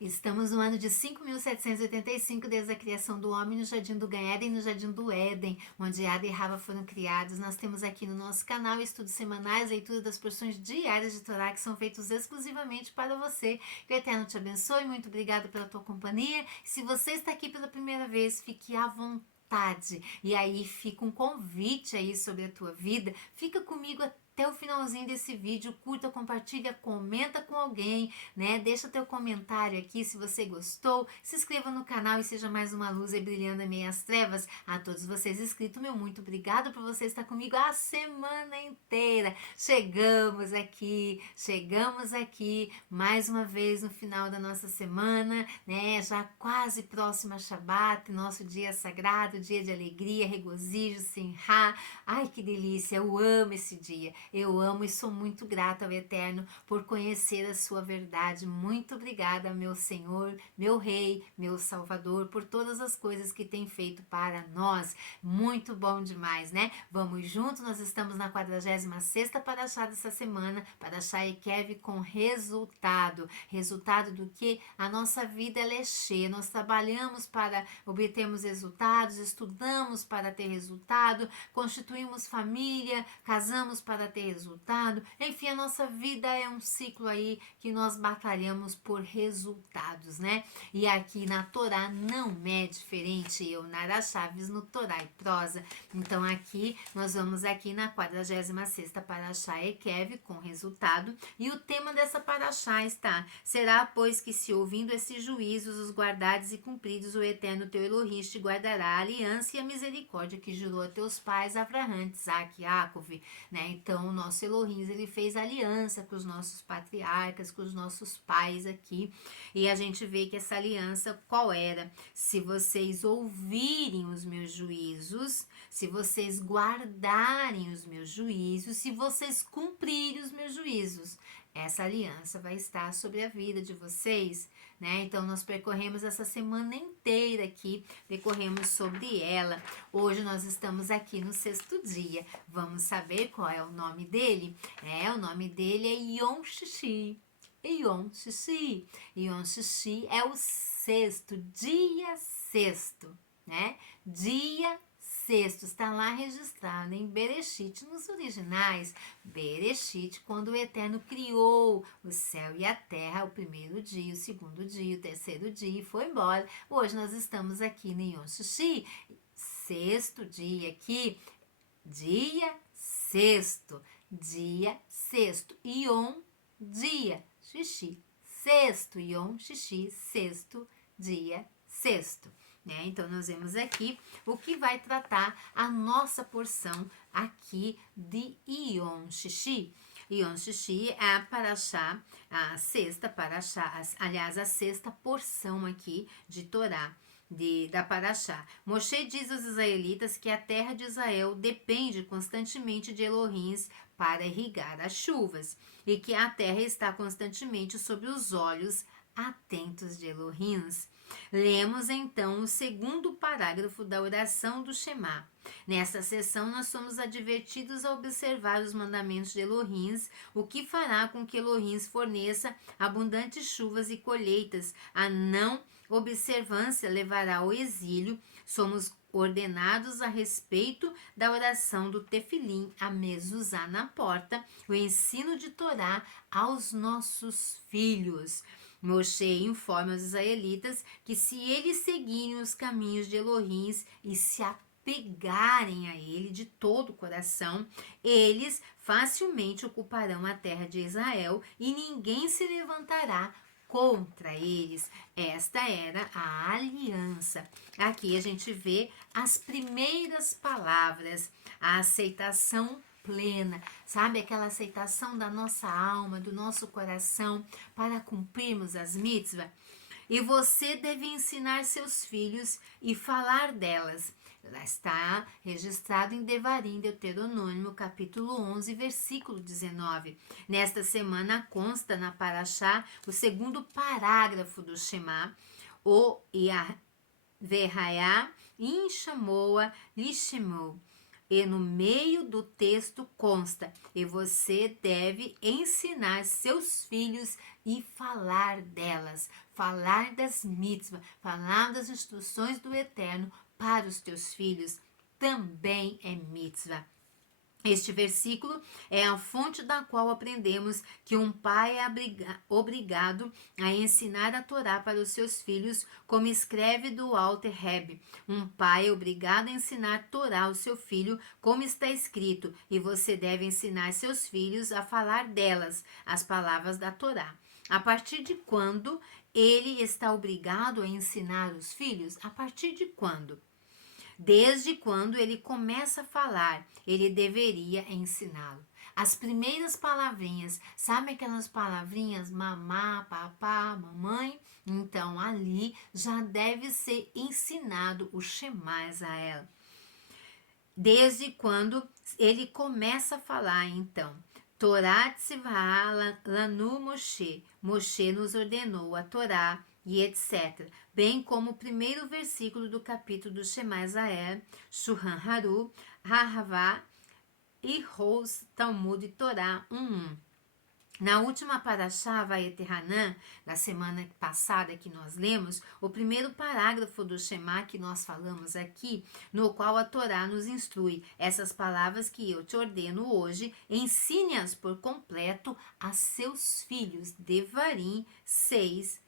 Estamos no ano de 5.785 desde a criação do homem no Jardim do Éden, no Jardim do Éden, onde Adão e Rava foram criados. Nós temos aqui no nosso canal estudos semanais, leitura das porções diárias de Torá que são feitos exclusivamente para você. Que o Eterno te abençoe. Muito obrigada pela tua companhia. Se você está aqui pela primeira vez, fique à vontade. E aí fica um convite aí sobre a tua vida. Fica comigo até o finalzinho desse vídeo, curta, compartilha, comenta com alguém, né? Deixa teu comentário aqui se você gostou, se inscreva no canal e seja mais uma luz aí brilhando em meias trevas. A todos vocês inscritos, meu muito obrigado por você estar comigo a semana inteira. Chegamos aqui mais uma vez no final da nossa semana, né? Já quase próximo a Shabat, nosso dia sagrado, dia de alegria, regozijo, simha. Ai, que delícia, eu amo esse dia. Eu amo e sou muito grata ao Eterno por conhecer a sua verdade. Muito obrigada, meu Senhor, meu Rei, meu Salvador, por todas as coisas que tem feito para nós. Muito bom demais, né? Vamos juntos, nós estamos na 46ª Paraxá dessa semana, Paraxá Ekev com resultado. Resultado do que? A nossa vida ela é cheia, nós trabalhamos para obtermos resultados, estudamos para ter resultado, constituímos família, casamos para ter resultado. Enfim, a nossa vida é um ciclo aí que nós batalhamos por resultados, né? E aqui na Torá não é diferente. Eu, Nara Chaves, no Torá e Prosa. Então aqui nós vamos aqui na 46ª Paraxá Ekev com resultado. E o tema dessa Paraxá está: será, pois, que se ouvindo esses juízos, os guardados e cumpridos, o Eterno teu Elohim te guardará a aliança e a misericórdia que jurou a teus pais, Abraham, Isaac e Jacov, né? Então, o nosso Elohim, ele fez aliança com os nossos patriarcas, com os nossos pais aqui, e a gente vê que essa aliança, qual era? Se vocês ouvirem os meus juízos, se vocês guardarem os meus juízos, se vocês cumprirem os meus juízos, essa aliança vai estar sobre a vida de vocês, né? Então, nós percorremos essa semana inteira aqui, decorremos sobre ela. Hoje nós estamos aqui no 6º dia. Vamos saber qual é o nome dele? O nome dele é Yom Shishi. Yom Shishi. Yom Shishi é o sexto, dia sexto, né? Dia sexto, está lá registrado em Bereshit, nos originais. Bereshit, quando o Eterno criou o céu e a terra, o primeiro dia, o segundo dia, o terceiro dia, e foi embora. Hoje nós estamos aqui no Yom Shishi, sexto dia aqui, dia sexto, Yom, dia, Shishi, sexto, Yom, Shishi, sexto, dia sexto. Né? Então, nós vemos aqui o que vai tratar a nossa porção aqui de Yom Shishi. Yom Shishi é a paraxá, a sexta paraxá, aliás, a sexta porção aqui de Torá. Da Paraxá. Moshe diz aos israelitas que a terra de Israel depende constantemente de Elohims para irrigar as chuvas e que a terra está constantemente sob os olhos atentos de Elohims. Lemos então o segundo parágrafo da oração do Shema. Nesta sessão, nós somos advertidos a observar os mandamentos de Elohims, o que fará com que Elohims forneça abundantes chuvas e colheitas. A não observância levará ao exílio. Somos ordenados a respeito da oração do Tefilim, a mezuzá na porta, o ensino de Torá aos nossos filhos. Moshe informa os israelitas que se eles seguirem os caminhos de Elohims e se apegarem a ele de todo o coração, eles facilmente ocuparão a terra de Israel e ninguém se levantará contra eles. Esta era a aliança. Aqui a gente vê as primeiras palavras, a aceitação plena, sabe? Aquela aceitação da nossa alma, do nosso coração para cumprirmos as mitzvah. E você deve ensinar seus filhos e falar delas. Lá está registrado em Devarim, Deuteronômio, capítulo 11, versículo 19. Nesta semana consta na Paraxá o segundo parágrafo do Shema, o Verhayá Inshamoa Lishemou. E no meio do texto consta: e você deve ensinar seus filhos e falar delas, falar das mitzvah, falar das instruções do Eterno para os teus filhos. Também é mitzvah. Este versículo é a fonte da qual aprendemos que um pai é obrigado a ensinar a Torá para os seus filhos, como escreve do Alter Rebbe. Um pai é obrigado a ensinar Torá ao seu filho, como está escrito, e você deve ensinar seus filhos a falar delas, as palavras da Torá. A partir de quando ele está obrigado a ensinar os filhos? A partir de quando? Desde quando ele começa a falar, ele deveria ensiná-lo. As primeiras palavrinhas, sabe aquelas palavrinhas mamá, papá, mamãe? Então ali já deve ser ensinado o Shema Israel. Desde quando ele começa a falar, então. Torá tzivá lanu Moshe. Moshe nos ordenou a Torá e etc. Bem como o primeiro versículo do capítulo do Shema Israel, Shulchan Aruch, Rahavá e Rous Talmud e Torá 1:1. Na última Parashá, Vayeter-Hanan, da semana passada que nós lemos, o primeiro parágrafo do Shema que nós falamos aqui, no qual a Torá nos instrui: essas palavras que eu te ordeno hoje, ensine-as por completo a seus filhos. Devarim 6,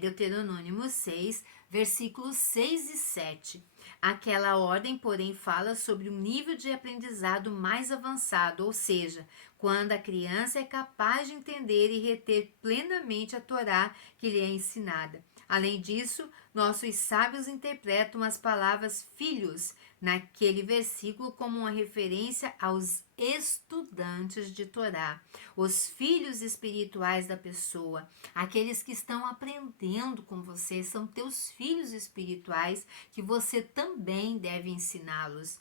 Deuteronômio 6, versículos 6 e 7. Aquela ordem, porém, fala sobre um nível de aprendizado mais avançado, ou seja, quando a criança é capaz de entender e reter plenamente a Torá que lhe é ensinada. Além disso, nossos sábios interpretam as palavras filhos naquele versículo como uma referência aos estudantes de Torá, os filhos espirituais da pessoa, aqueles que estão aprendendo com você, são teus filhos espirituais que você também deve ensiná-los.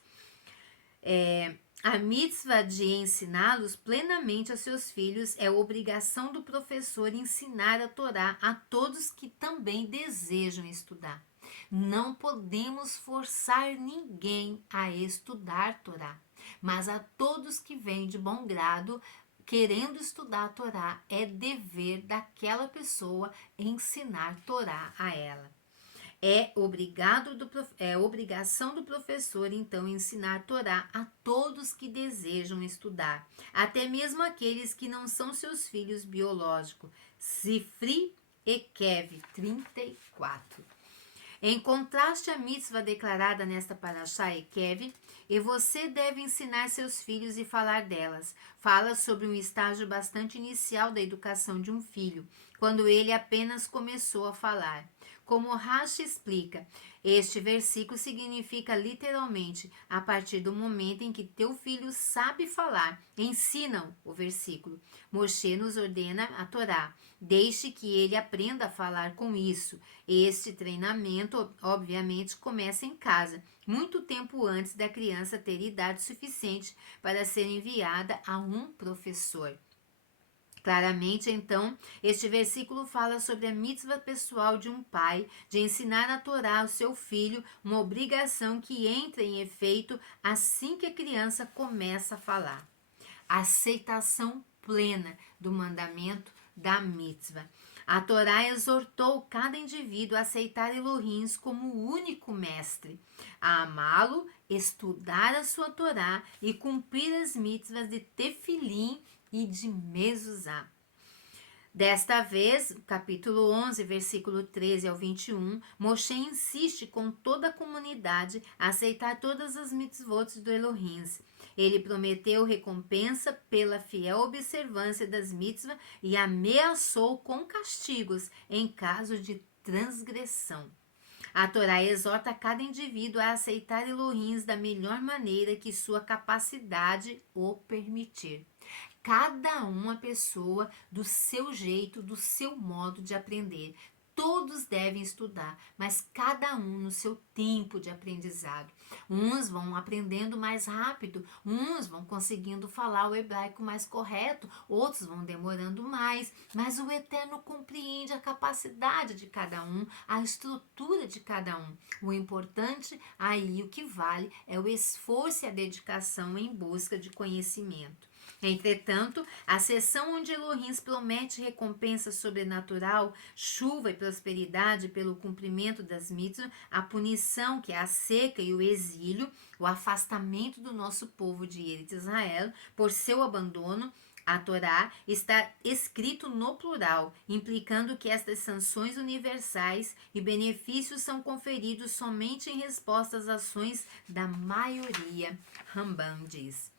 A mitzvah de ensiná-los plenamente a seus filhos é obrigação do professor ensinar a Torá a todos que também desejam estudar. Não podemos forçar ninguém a estudar Torá, mas a todos que vêm de bom grado querendo estudar a Torá, é dever daquela pessoa ensinar Torá a ela. É obrigação do professor, então, ensinar Torá a todos que desejam estudar, até mesmo aqueles que não são seus filhos biológicos. Sifri e Kev 34. Em contraste à mitzvah declarada nesta Parashá Ekev, e você deve ensinar seus filhos e falar delas. Fala sobre um estágio bastante inicial da educação de um filho, quando ele apenas começou a falar. Como Rashi explica, este versículo significa literalmente a partir do momento em que teu filho sabe falar. Ensina-o, o versículo. Moshe nos ordena a Torá. Deixe que ele aprenda a falar com isso. Este treinamento, obviamente, começa em casa, muito tempo antes da criança ter idade suficiente para ser enviada a um professor. Claramente, então, este versículo fala sobre a mitzvah pessoal de um pai de ensinar a Torá ao seu filho, uma obrigação que entra em efeito assim que a criança começa a falar. Aceitação plena do mandamento da mitzvah. A Torá exortou cada indivíduo a aceitar Elohim como o único mestre, a amá-lo, estudar a sua Torá e cumprir as mitzvahs de Tefilim e de Mezuzá. Desta vez, capítulo 11, versículo 13 ao 21, Moshe insiste com toda a comunidade a aceitar todas as mitzvot do Elohim. Ele prometeu recompensa pela fiel observância das mitzvahs e ameaçou com castigos em caso de transgressão. A Torá exorta cada indivíduo a aceitar Elohim da melhor maneira que sua capacidade o permitir. Cada uma pessoa do seu jeito, do seu modo de aprender. Todos devem estudar, mas cada um no seu tempo de aprendizado. Uns vão aprendendo mais rápido, uns vão conseguindo falar o hebraico mais correto, outros vão demorando mais, mas o Eterno compreende a capacidade de cada um, a estrutura de cada um. O importante aí, o que vale, é o esforço e a dedicação em busca de conhecimento. Entretanto, a sessão onde Elohim promete recompensa sobrenatural, chuva e prosperidade pelo cumprimento das mitzvot, a punição, que é a seca e o exílio, o afastamento do nosso povo de Eretz Israel por seu abandono à Torá, está escrito no plural, implicando que estas sanções universais e benefícios são conferidos somente em resposta às ações da maioria. Rambam diz.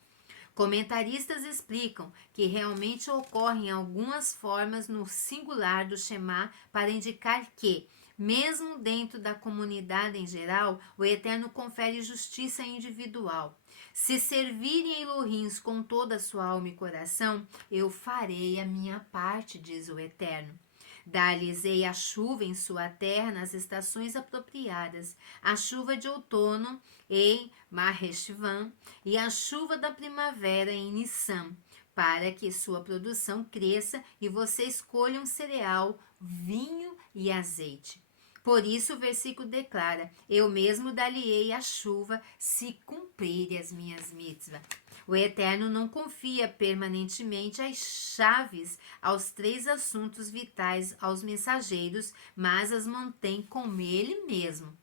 Comentaristas explicam que realmente ocorrem algumas formas no singular do Shema para indicar que, mesmo dentro da comunidade em geral, o Eterno confere justiça individual. Se servirem Elohims com toda a sua alma e coração, eu farei a minha parte, diz o Eterno. Dar-lhes-ei a chuva em sua terra nas estações apropriadas, a chuva de outono em Marreshvan e a chuva da primavera em Nissan, para que sua produção cresça e vocês colham cereal, vinho e azeite. Por isso o versículo declara: eu mesmo dar-lhe-ei a chuva se cumprirem as minhas mitzvahs. O Eterno não confia permanentemente as chaves aos 3 assuntos vitais aos mensageiros, mas as mantém com ele mesmo.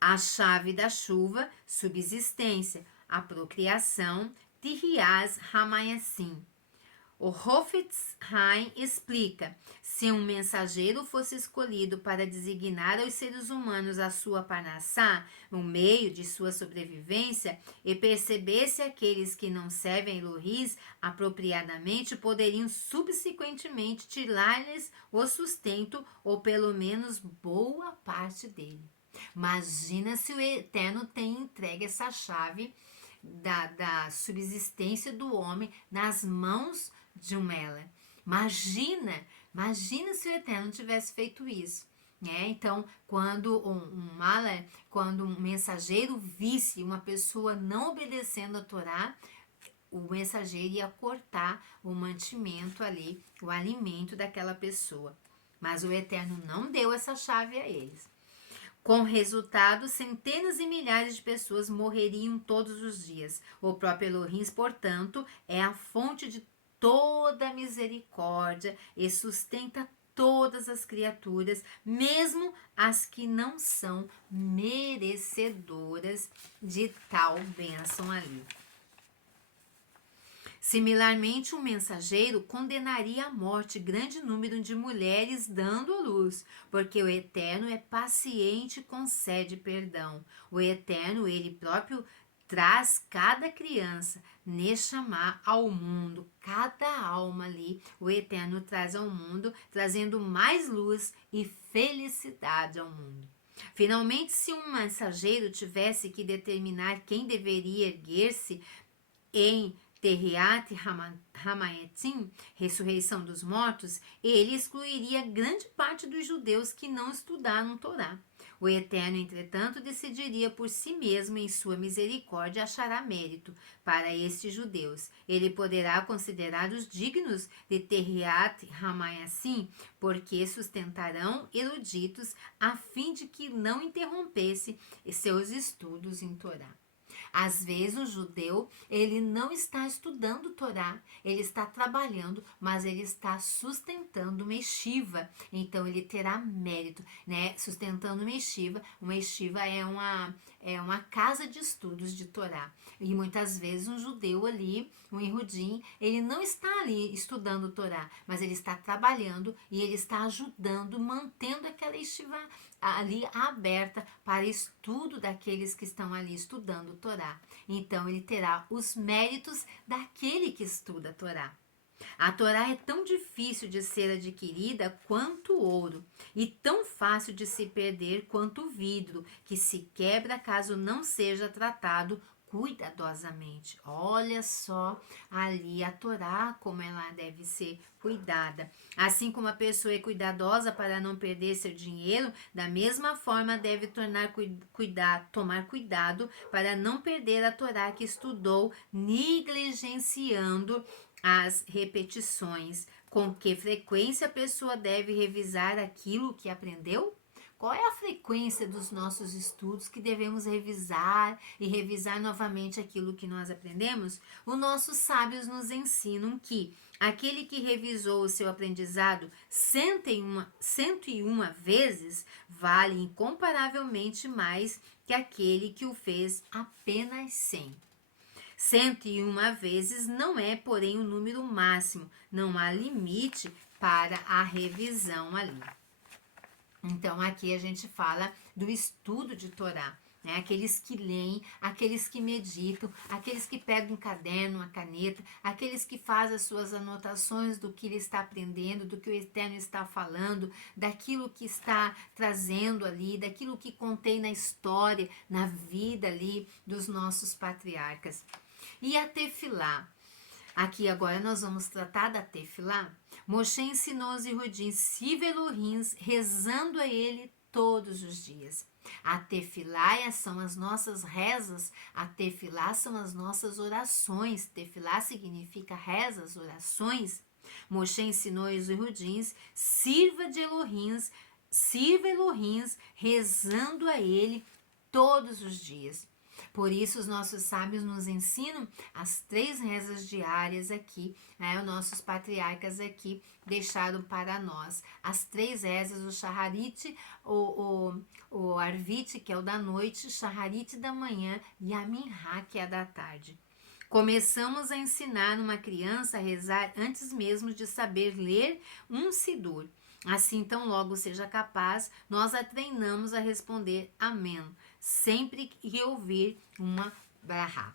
A chave da chuva, subsistência, a procriação, Tihias Hamayassim. O Hofetz Haim explica: se um mensageiro fosse escolhido para designar aos seres humanos a sua panassá, o meio de sua sobrevivência, e percebesse aqueles que não servem Elohim apropriadamente, poderiam subsequentemente tirar-lhes o sustento, ou pelo menos boa parte dele. Imagina se o Eterno tem entregue essa chave da subsistência do homem nas mãos de um Mela. Imagina se o Eterno tivesse feito isso. Então, quando quando um mensageiro visse uma pessoa não obedecendo a Torá, o mensageiro ia cortar o mantimento ali, o alimento daquela pessoa. Mas o Eterno não deu essa chave a eles. Com resultado, centenas e milhares de pessoas morreriam todos os dias. O próprio Elohim, portanto, é a fonte de toda a misericórdia e sustenta todas as criaturas, mesmo as que não são merecedoras de tal bênção ali. Similarmente, um mensageiro condenaria à morte grande número de mulheres dando à luz, porque o Eterno é paciente e concede perdão. O Eterno, ele próprio, traz cada criança, Neshama, ao mundo, cada alma ali, o Eterno traz ao mundo, trazendo mais luz e felicidade ao mundo. Finalmente, se um mensageiro tivesse que determinar quem deveria erguer-se em Terriat Hamayetim, ressurreição dos mortos, ele excluiria grande parte dos judeus que não estudaram Torá. O Eterno, entretanto, decidiria por si mesmo, em sua misericórdia, achará mérito para estes judeus. Ele poderá considerá-los dignos de Terriat Hamayassim, porque sustentarão eruditos a fim de que não interrompesse seus estudos em Torá. Às vezes o judeu, ele não está estudando Torá, ele está trabalhando, mas ele está sustentando uma yeshiva, então ele terá mérito, né? Sustentando uma yeshiva é uma casa de estudos de Torá, e muitas vezes um judeu ali, um Yehudim, ele não está ali estudando Torá, mas ele está trabalhando e ele está ajudando, mantendo aquela yeshiva ali aberta para estudo daqueles que estão ali estudando Torá. Então ele terá os méritos daquele que estuda Torá. A Torá é tão difícil de ser adquirida quanto o ouro, e tão fácil de se perder quanto o vidro, que se quebra caso não seja tratado cuidadosamente. Olha só ali a Torá, como ela deve ser cuidada. Assim como a pessoa é cuidadosa para não perder seu dinheiro, da mesma forma deve tomar cuidado para não perder a Torá que estudou, negligenciando as repetições. Com que frequência a pessoa deve revisar aquilo que aprendeu? Qual é a frequência dos nossos estudos que devemos revisar e revisar novamente aquilo que nós aprendemos? Os nossos sábios nos ensinam que aquele que revisou o seu aprendizado 101 vezes vale incomparavelmente mais que aquele que o fez apenas 100. 101 vezes não é, porém, o número máximo. Não há limite para a revisão ali. Então, aqui a gente fala do estudo de Torá, né? Aqueles que leem, aqueles que meditam, aqueles que pegam um caderno, uma caneta, aqueles que fazem as suas anotações do que ele está aprendendo, do que o Eterno está falando, daquilo que está trazendo ali, daquilo que contém na história, na vida ali dos nossos patriarcas. E a Tefilá? Aqui agora nós vamos tratar da Tefilá. Moshe ensinou os Yehudim Sivelurins, rezando a ele todos os dias. A Tefilá são as nossas rezas, a Tefilá são as nossas orações. Tefilá significa rezas, orações. Moshe ensinou aos Yehudins, sirva Elohins, rezando a ele todos os dias. Por isso, os nossos sábios nos ensinam as 3 rezas diárias aqui, né? Os nossos patriarcas aqui deixaram para nós. As 3 rezas, o Shaharit, o Arvit, que é o da noite, Shaharit da manhã e a Minhá, que é a da tarde. Começamos a ensinar uma criança a rezar antes mesmo de saber ler um Sidur. Assim, tão logo seja capaz, nós a treinamos a responder Amém, sempre que ouvir uma brahá.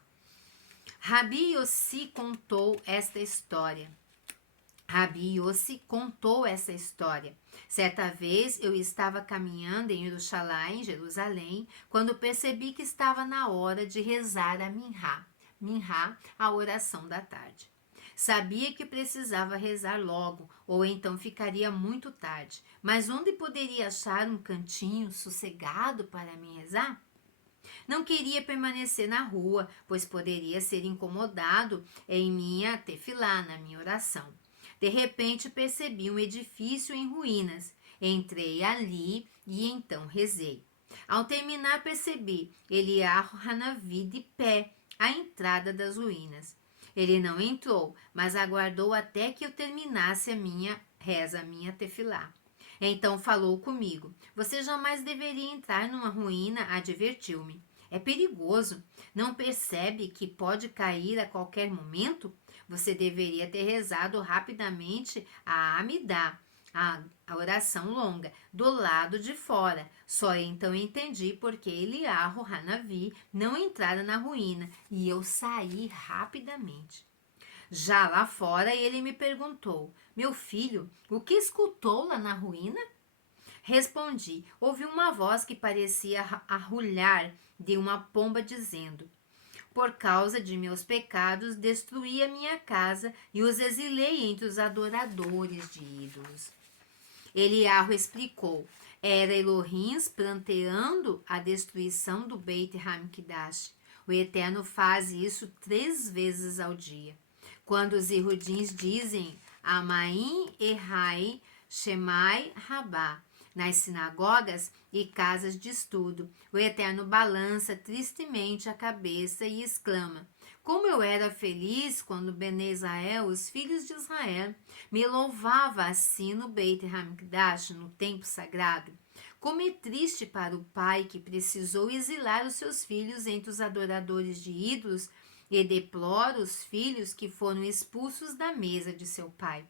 Rabi Yossi contou esta história. Certa vez eu estava caminhando em Jerusalém, quando percebi que estava na hora de rezar a Minhá, a oração da tarde. Sabia que precisava rezar logo, ou então ficaria muito tarde. Mas onde poderia achar um cantinho sossegado para me rezar? Não queria permanecer na rua, pois poderia ser incomodado em minha tefilá, na minha oração. De repente percebi um edifício em ruínas. Entrei ali e então rezei. Ao terminar percebi Eliyahu Hanavi de pé, à entrada das ruínas. Ele não entrou, mas aguardou até que eu terminasse a minha reza, a minha tefilá. Então falou comigo. Você jamais deveria entrar numa ruína, advertiu-me. É perigoso. Não percebe que pode cair a qualquer momento? Você deveria ter rezado rapidamente a Amidá, a oração longa, do lado de fora. Só então entendi porque Eliyahu Hanavi não entrara na ruína e eu saí rapidamente. Já lá fora ele me perguntou: meu filho, o que escutou lá na ruína? Respondi: ouvi uma voz que parecia arrulhar de uma pomba dizendo: por causa de meus pecados, destruí a minha casa e os exilei entre os adoradores de ídolos. Eliyahu explicou: era Elohim planteando a destruição do Beit HaMikdash. O Eterno faz isso 3 vezes ao dia. Quando os Yehudins dizem Amaim Ehai Shemai Rabá, nas sinagogas e casas de estudo, o Eterno balança tristemente a cabeça e exclama: como eu era feliz quando Bene Israel, os filhos de Israel, me louvava assim no Beit HaMikdash, no templo sagrado. Como é triste para o pai que precisou exilar os seus filhos entre os adoradores de ídolos e deplora os filhos que foram expulsos da mesa de seu pai.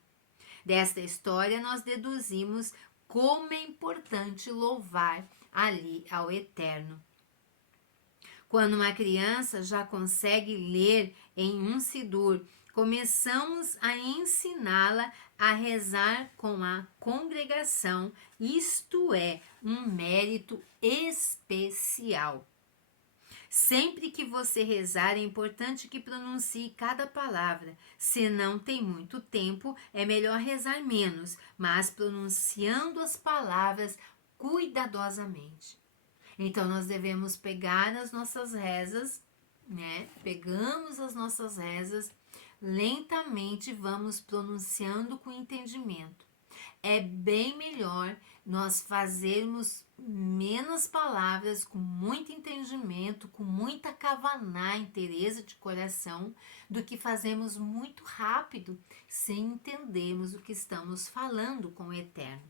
Desta história nós deduzimos como é importante louvar ali ao Eterno. Quando uma criança já consegue ler em um Sidur, começamos a ensiná-la a rezar com a congregação, isto é, um mérito especial. Sempre que você rezar, é importante que pronuncie cada palavra. Se não tem muito tempo, é melhor rezar menos, mas pronunciando as palavras cuidadosamente. Então, nós devemos pegar as nossas rezas, né? Pegamos as nossas rezas, lentamente vamos pronunciando com entendimento. É bem melhor nós fazermos menos palavras, com muito entendimento, com muita kavaná, inteireza de coração, do que fazemos muito rápido, sem entendermos o que estamos falando com o Eterno.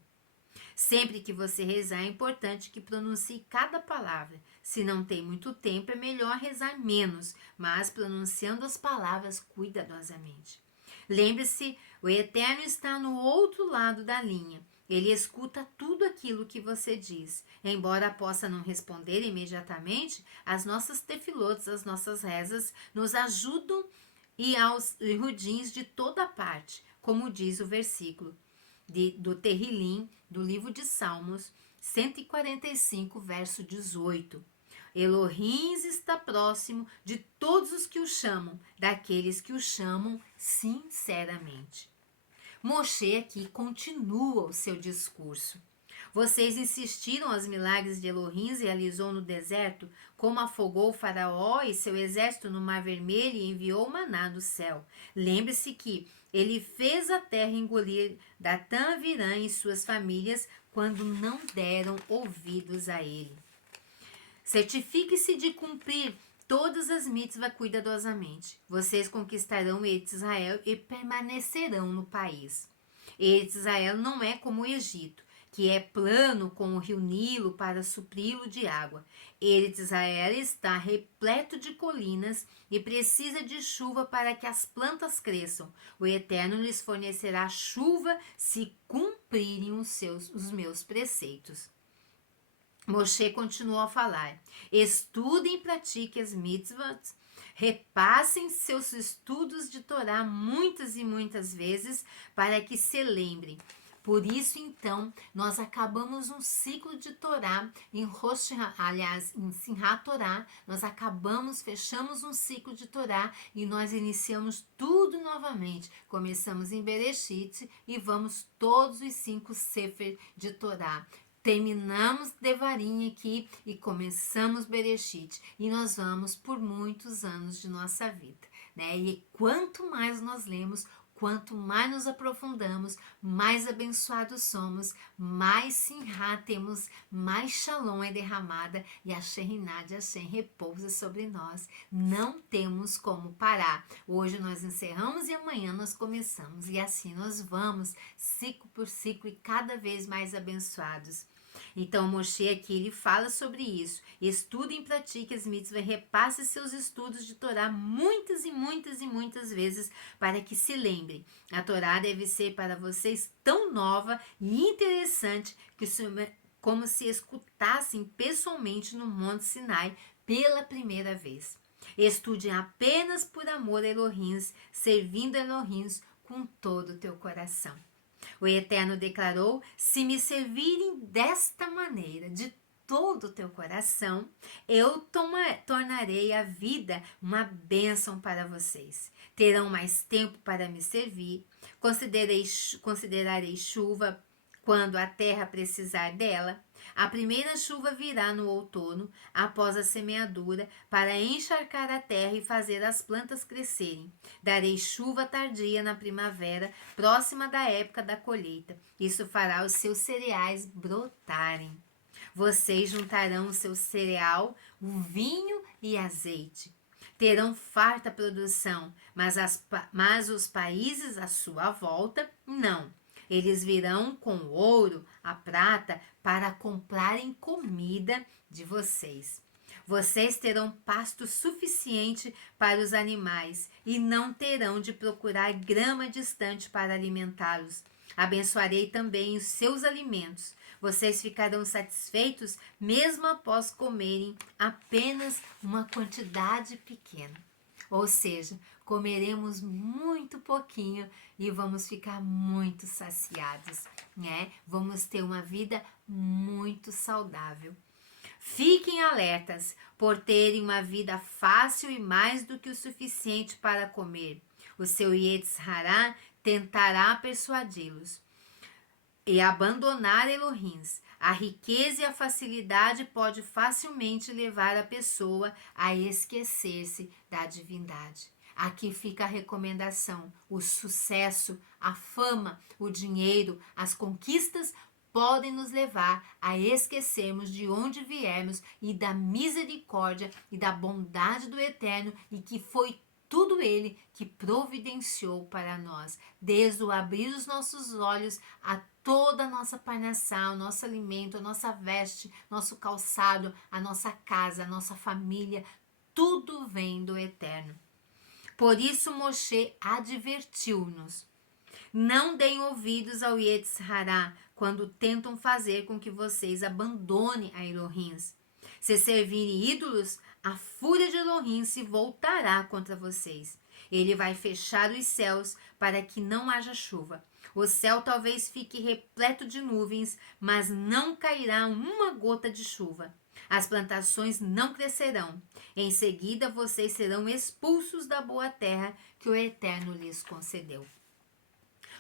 Sempre que você rezar, é importante que pronuncie cada palavra. Se não tem muito tempo, é melhor rezar menos, mas pronunciando as palavras cuidadosamente. Lembre-se, o Eterno está no outro lado da linha. Ele escuta tudo aquilo que você diz. Embora possa não responder imediatamente, as nossas tefilotes, as nossas rezas, nos ajudam e aos rudins de toda parte, como diz o versículo do Terrilim, do livro de Salmos, 145, verso 18. Elohim está próximo de todos os que o chamam, daqueles que o chamam sinceramente. Moshe aqui continua o seu discurso. Vocês insistiram aos milagres de Elohim realizou no deserto, como afogou o faraó e seu exército no Mar Vermelho e enviou maná do céu. Lembre-se que ele fez a terra engolir Datã, Avirã e suas famílias quando não deram ouvidos a ele. Certifique-se de cumprir todas as mitzvahs cuidadosamente. Vocês conquistarão Eretz Israel e permanecerão no país. Eretz Israel não é como o Egito, que é plano com o rio Nilo para supri-lo de água. Eretz Israel está repleto de colinas e precisa de chuva para que as plantas cresçam. O Eterno lhes fornecerá chuva se cumprirem os meus preceitos. Moshe continuou a falar: estudem e pratiquem as mitzvot, repassem seus estudos de Torá muitas e muitas vezes para que se lembrem. Por isso, então, nós acabamos um ciclo de Torá em Rosh, aliás, em Simchat Torá, nós fechamos um ciclo de Torá e nós iniciamos tudo novamente. Começamos em Bereshit e vamos todos os 5 Sefer de Torá. Terminamos Devarim aqui e começamos Bereshit. E nós vamos por muitos anos de nossa vida, né? E quanto mais nós lemos, quanto mais nos aprofundamos, mais abençoados somos, mais Simchá temos, mais Shalom é derramada e a Shekhinah de Hashem repousa sobre nós. Não temos como parar. Hoje nós encerramos e amanhã nós começamos. E assim nós vamos, ciclo por ciclo e cada vez mais abençoados. Então, Moshe aqui, ele fala sobre isso. Estude e pratique as mitzvahs, repasse seus estudos de Torá muitas e muitas e muitas vezes para que se lembrem. A Torá deve ser para vocês tão nova e interessante que como se escutassem pessoalmente no Monte Sinai pela primeira vez. Estudem apenas por amor a Elohim, servindo a Elohim com todo o teu coração. O Eterno declarou: se me servirem desta maneira, de todo o teu coração, eu tornarei a vida uma bênção para vocês. Terão mais tempo para me servir, considerarei chuva quando a terra precisar dela. A primeira chuva virá no outono, após a semeadura, para encharcar a terra e fazer as plantas crescerem. Darei chuva tardia na primavera, próxima da época da colheita. Isso fará os seus cereais brotarem. Vocês juntarão o seu cereal, o vinho e azeite. Terão farta produção, mas os países à sua volta, não. Eles virão com o ouro, a prata, para comprarem comida de vocês. Vocês terão pasto suficiente para os animais e não terão de procurar grama distante para alimentá-los. Abençoarei também os seus alimentos. Vocês ficarão satisfeitos mesmo após comerem apenas uma quantidade pequena. Ou seja, comeremos muito pouquinho e vamos ficar muito saciados, né? Vamos ter uma vida muito saudável. Fiquem alertas por terem uma vida fácil e mais do que o suficiente para comer. O seu Yetzer Hará tentará persuadi-los e abandonar Elohims. A riqueza e a facilidade pode facilmente levar a pessoa a esquecer-se da divindade. Aqui fica a recomendação: o sucesso, a fama, o dinheiro, as conquistas podem nos levar a esquecermos de onde viemos e da misericórdia e da bondade do Eterno, e que foi tudo Ele que providenciou para nós, desde o abrir os nossos olhos a toda a nossa parnação, nosso alimento, a nossa veste, nosso calçado, a nossa casa, a nossa família, tudo vem do Eterno. Por isso Moshe advertiu-nos: não deem ouvidos ao Yetzer Hará quando tentam fazer com que vocês abandonem a Elohims. Se servirem ídolos, a fúria de Elohim se voltará contra vocês. Ele vai fechar os céus para que não haja chuva. O céu talvez fique repleto de nuvens, mas não cairá uma gota de chuva. As plantações não crescerão. Em seguida, vocês serão expulsos da boa terra que o Eterno lhes concedeu.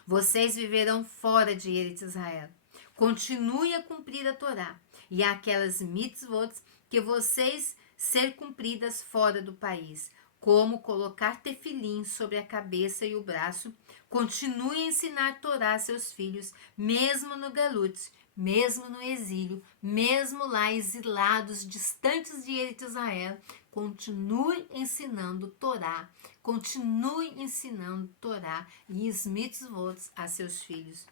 Vocês viverão fora de Eretz Israel. Continue a cumprir a Torá e aquelas mitzvot que vocês ser cumpridas fora do país, como colocar tefilim sobre a cabeça e o braço. Continue a ensinar Torá a seus filhos, mesmo no galut, mesmo no exílio, mesmo lá exilados, distantes de Eretz Israel. Continue ensinando Torá, continue ensinando Torá e os mitzvot a seus filhos.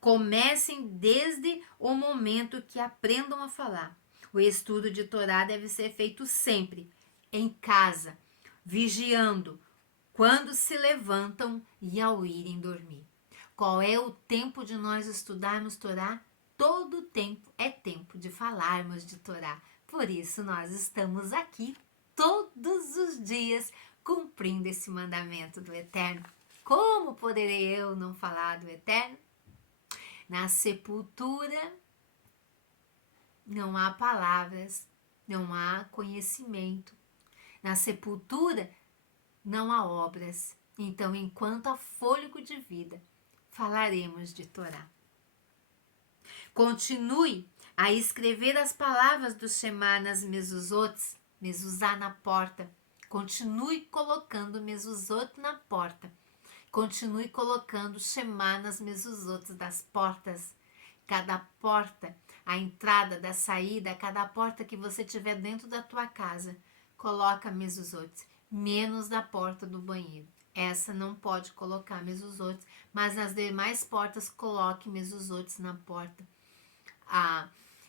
Comecem desde o momento que aprendam a falar. O estudo de Torá deve ser feito sempre, em casa, vigiando, quando se levantam e ao irem dormir. Qual é o tempo de nós estudarmos Torá? Todo tempo é tempo de falarmos de Torá. Por isso nós estamos aqui todos os dias cumprindo esse mandamento do Eterno. Como poderei eu não falar do Eterno? Na sepultura não há palavras, não há conhecimento. Na sepultura não há obras. Então, enquanto há fôlego de vida, falaremos de Torá. Continue a escrever as palavras do Shema nas mezuzot, mezuzá na porta. Continue colocando mezuzot na porta. Continue colocando Shema nas mezuzot das portas. Cada porta, a entrada, da saída, cada porta que você tiver dentro da tua casa, coloca mezuzot, menos da porta do banheiro. Essa não pode colocar mezuzot, mas nas demais portas coloque mezuzot na porta.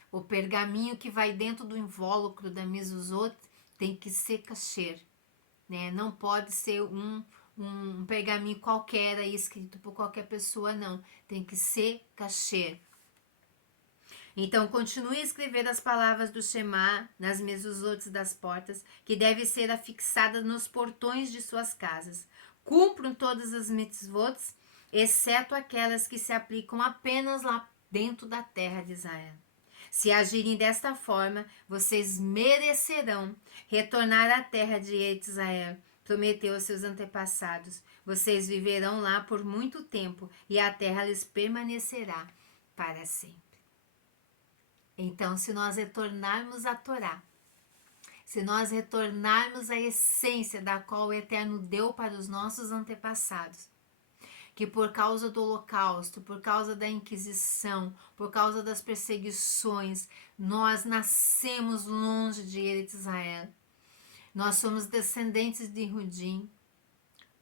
O pergaminho que vai dentro do invólucro da mezuzot tem que ser kasher, né? Não pode ser um pergaminho qualquer aí escrito por qualquer pessoa, não. Tem que ser kasher. Então, continue a escrever as palavras do Shema nas mezuzot das portas, que deve ser afixada nos portões de suas casas. Cumpram todas as mitzvot, exceto aquelas que se aplicam apenas lá dentro da terra de Israel. Se agirem desta forma, vocês merecerão retornar à terra de Israel, prometeu aos seus antepassados. Vocês viverão lá por muito tempo e a terra lhes permanecerá para sempre. Então, se nós retornarmos à Torá, se nós retornarmos à essência da qual o Eterno deu para os nossos antepassados, que por causa do Holocausto, por causa da Inquisição, por causa das perseguições, nós nascemos longe de Eretz Israel. Nós somos descendentes de Rudim,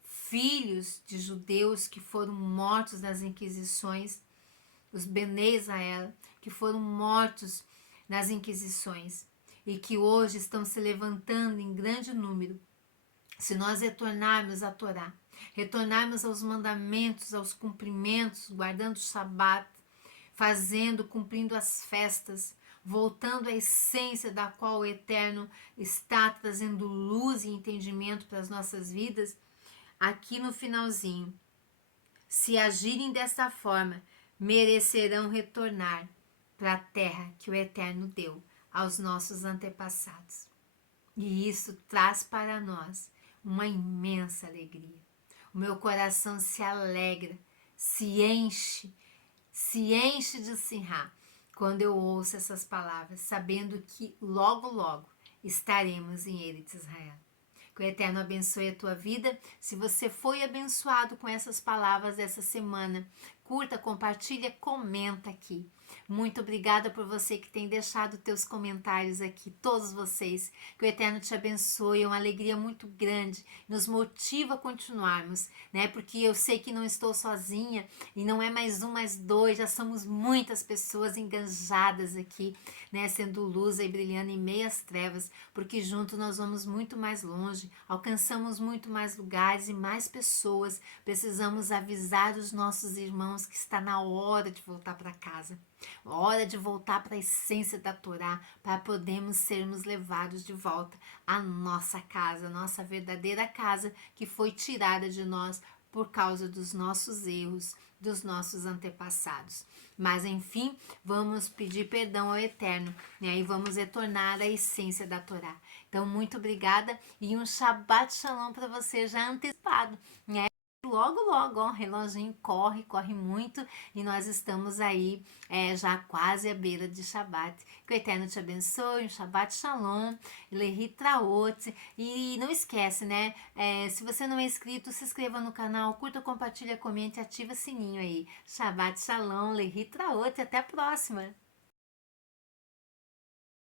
filhos de judeus que foram mortos nas Inquisições, os Benei Israel, que foram mortos nas Inquisições e que hoje estão se levantando em grande número. Se nós retornarmos à Torá, retornarmos aos mandamentos, aos cumprimentos, guardando o Shabat, cumprindo as festas, voltando à essência da qual o Eterno está trazendo luz e entendimento para as nossas vidas, aqui no finalzinho, se agirem dessa forma, merecerão retornar para a terra que o Eterno deu aos nossos antepassados. E isso traz para nós uma imensa alegria. O meu coração se alegra, se enche de Sinhá quando eu ouço essas palavras, sabendo que logo, logo estaremos em Eretz Israel. Que o Eterno abençoe a tua vida. Se você foi abençoado com essas palavras dessa semana, curta, compartilha, comenta aqui. Muito obrigada por você que tem deixado teus comentários aqui, todos vocês. Que o Eterno te abençoe, é uma alegria muito grande, nos motiva a continuarmos, né? Porque eu sei que não estou sozinha e não é mais um, mais dois, já somos muitas pessoas engajadas aqui, né? Sendo luz e brilhando em meio às trevas, porque juntos nós vamos muito mais longe, alcançamos muito mais lugares e mais pessoas. Precisamos avisar os nossos irmãos que está na hora de voltar para casa. Hora de voltar para a essência da Torá, para podermos sermos levados de volta à nossa casa, nossa verdadeira casa que foi tirada de nós por causa dos nossos erros, dos nossos antepassados. Mas enfim, vamos pedir perdão ao Eterno, né? E vamos retornar à essência da Torá. Então, muito obrigada e um Shabbat Shalom para você já antecipado, né? Logo, logo, ó, o reloginho corre, corre muito e nós estamos aí já quase à beira de Shabbat. Que o Eterno te abençoe, um Shabbat Shalom, Lehi Traot. E não esquece, né? Se você não é inscrito, se inscreva no canal, curta, compartilha, comente, ativa o sininho aí. Shabbat Shalom, Lehi Traot e até a próxima!